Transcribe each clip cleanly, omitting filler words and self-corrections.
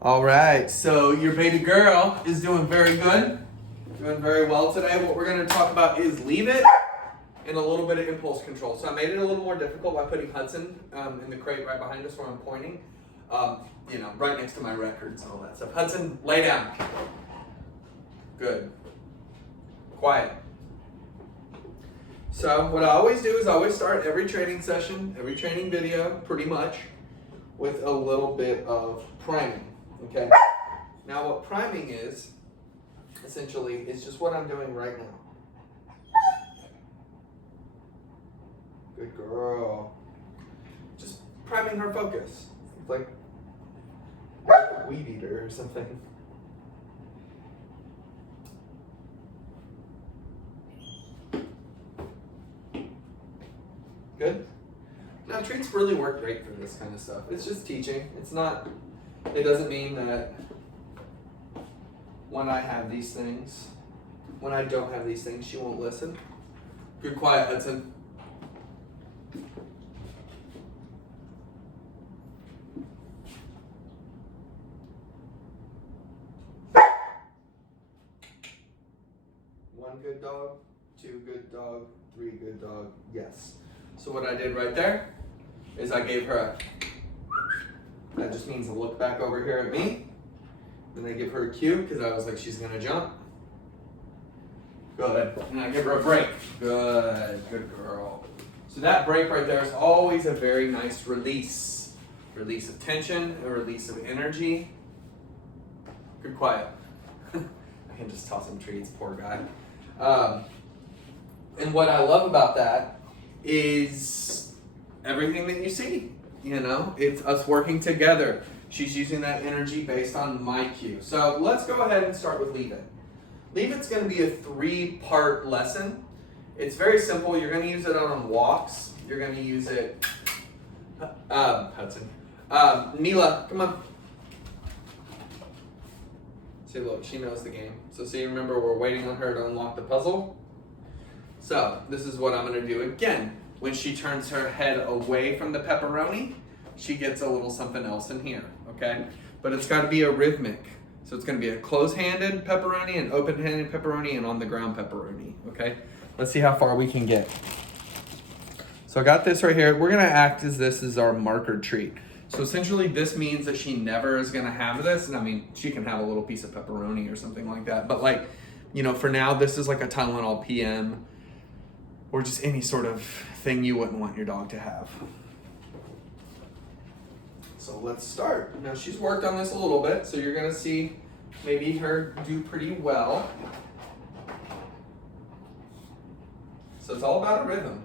All right, so your baby girl is doing very good, doing very well today. What we're going to talk about is leave it and a little bit of impulse control. So I made it a little more difficult by putting Hudson in the crate right behind us where I'm pointing, right next to my records and all that stuff. Hudson, lay down. Good. Quiet. So what I always do is I always start every training session, every training video, pretty much, with a little bit of priming. Okay. Now what priming is, essentially, is just what I'm doing right now. Good girl. Just priming her focus. Like a weed eater or something. Good? Now treats really work great for this kind of stuff. It's just teaching. It doesn't mean that when I have these things, when I don't have these things, she won't listen. Good, quiet, Hudson. One good dog, two good dog, three good dog, yes. So what I did right there is I gave her a, that just means to look back over here at me. Then I give her a cue because I was like, she's gonna jump. Good. And I give her a break. Good, good girl. So that break right there is always a very nice release. Release of tension, a release of energy. Good, quiet. I can just toss him treats, poor guy. And what I love about that is everything that you see. It's us working together. She's using that energy based on my cue. So let's go ahead and start with Leave It. Leave It's going to be a 3-part lesson. It's very simple. You're going to use it on walks. You're going to use it, Hudson. Milla, come on. See, look, she knows the game. So see, remember, we're waiting on her to unlock the puzzle. So this is what I'm going to do again. When she turns her head away from the pepperoni, she gets a little something else in here, okay? But it's got to be a rhythmic. So it's going to be a close-handed pepperoni, an open-handed pepperoni, and on-the-ground pepperoni, okay? Let's see how far we can get. So I got this right here. We're going to act as this is our marker treat. So essentially this means that she never is going to have this. And I mean, she can have a little piece of pepperoni or something like that. But for now, this is like a Tylenol PM or just any sort of thing you wouldn't want your dog to have. So let's start. Now she's worked on this a little bit, so you're gonna see maybe her do pretty well. So it's all about a rhythm.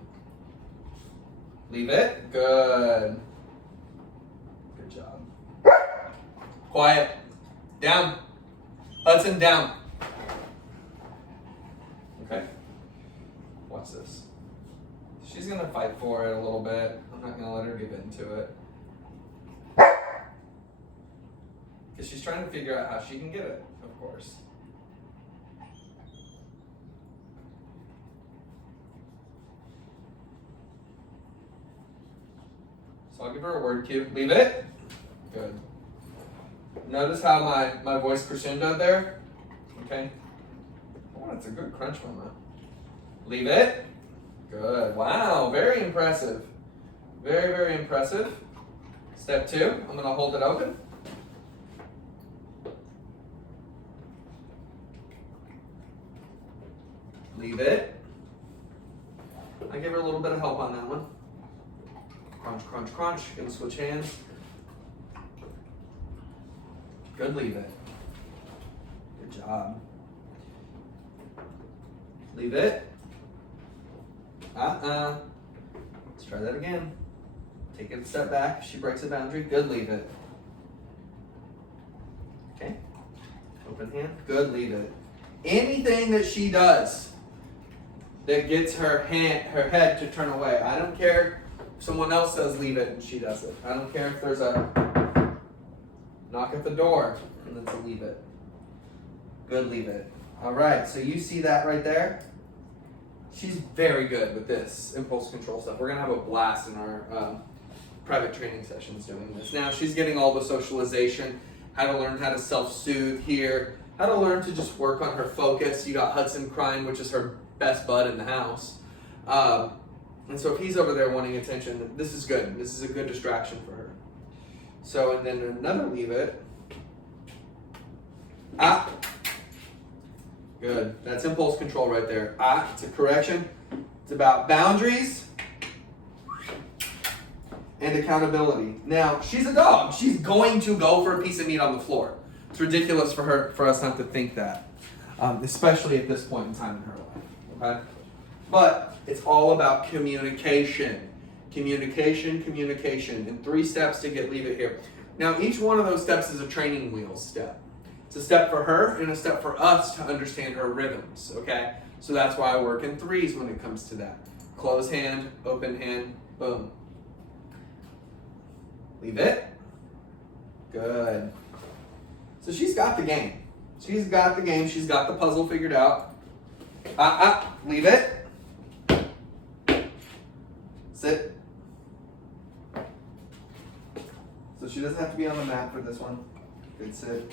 Leave it, good. Good job. Quiet, down. Hudson, down. Okay, watch this. She's gonna fight for it a little bit. I'm not gonna let her give into it. Because she's trying to figure out how she can get it, of course. So I'll give her a word cue. Leave it. Good. Notice how my voice crescendoed there? Okay. Oh, that's a good crunch moment. Leave it. Good. Wow, very impressive. Very, very impressive. Step 2, I'm going to hold it open. Leave it. I give her a little bit of help on that one. Crunch, crunch, crunch. Gonna switch hands. Good, leave it. Good job. Leave it. Let's try that again. Take it a step back. If she breaks a boundary, good, leave it. Okay. Open hand. Good, leave it. Anything that she does that gets her head to turn away. I don't care if someone else says leave it and she does it. I don't care if there's a knock at the door and then to leave it. Good, leave it. All right, so you see that right there? She's very good with this impulse control stuff. We're gonna have a blast in our private training sessions doing this. Now she's getting all the socialization how to learn how to self-soothe here, how to learn to just work on her focus. You got Hudson crying, which is her best bud in the house. And so if he's over there wanting attention, this is good. This is a good distraction for her. So, and then another leave it. Ah. Good. That's impulse control right there. Ah, it's a correction. It's about boundaries and accountability. Now, she's a dog. She's going to go for a piece of meat on the floor. It's ridiculous for us not to think that, especially at this point in time in her life. Okay? But it's all about communication. Communication, communication. And 3 steps to leave it here. Now, each one of those steps is a training wheels step. It's a step for her and a step for us to understand her rhythms, okay? So that's why I work in 3s when it comes to that. Close hand, open hand, boom. Leave it. Good. So she's got the game. She's got the game. She's got the puzzle figured out. Leave it. Sit. So she doesn't have to be on the mat for this one. Good sit.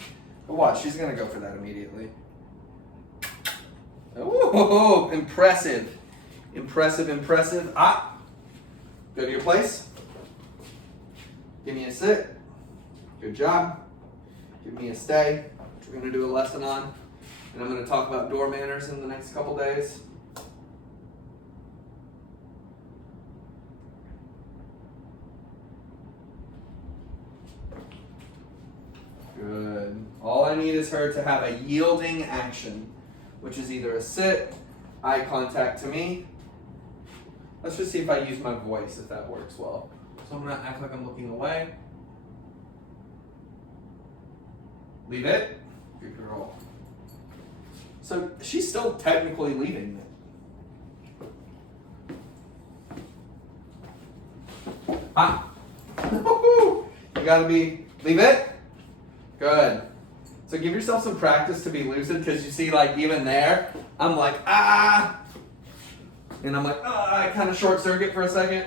But watch, she's going to go for that immediately. Oh, impressive. Impressive, impressive. Go to your place. Give me a sit. Good job. Give me a stay, which we're going to do a lesson on. And I'm going to talk about door manners in the next couple days. Good. All I need is her to have a yielding action, which is either a sit, eye contact to me. Let's just see if I use my voice, if that works well. So I'm going to act like I'm looking away. Leave it. Good girl. So she's still technically leaving it. You gotta leave it. Good. So give yourself some practice to be lucid, because you see, like, even there, I'm like, and I'm like, I kind of short circuit for a second.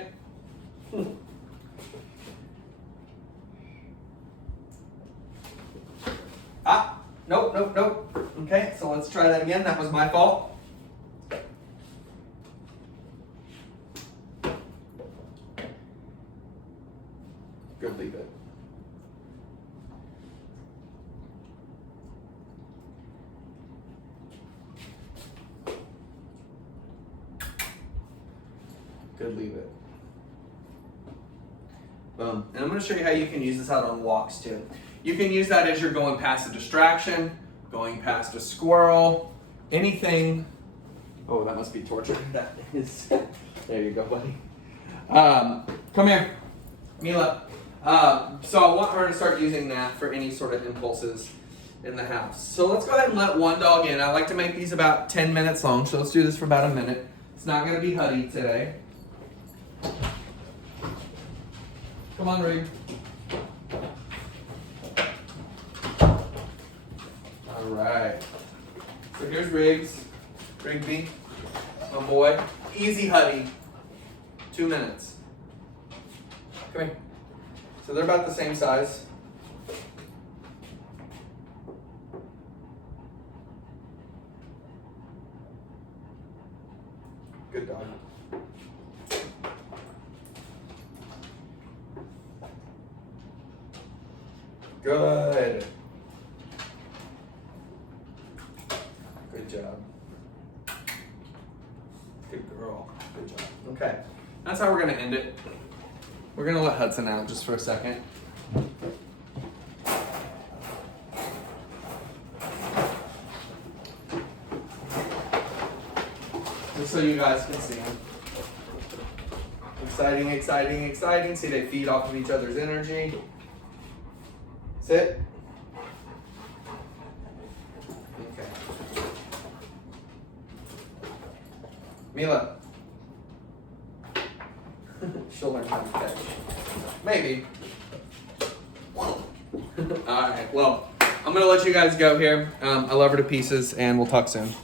Nope. Okay, so let's try that again. That was my fault. Good, leave it. Good, leave it. Boom. And I'm going to show you how you can use this out on walks too. You can use that as you're going past a distraction, going past a squirrel, anything. Oh, that must be torture. That is. There you go, buddy. Come here, Milla. So I want her to start using that for any sort of impulses in the house. So let's go ahead and let one dog in. I like to make these about 10 minutes long, so let's do this for about a minute. It's not going to be Huddy today. Come on, Rig. All right. So here's Rigby, my boy. Easy Huddy. 2 minutes. Come here. So they're about the same size. Good dog. Good. Good job. Good girl. Good job. Okay. That's how we're going to end it. We're going to let Hudson out just for a second. Just so you guys can see him. Exciting, exciting, exciting. See, they feed off of each other's energy. Sit. Okay. Milla. She'll learn how to catch. Maybe. Alright, well, I'm going to let you guys go here. I love her to pieces, and we'll talk soon.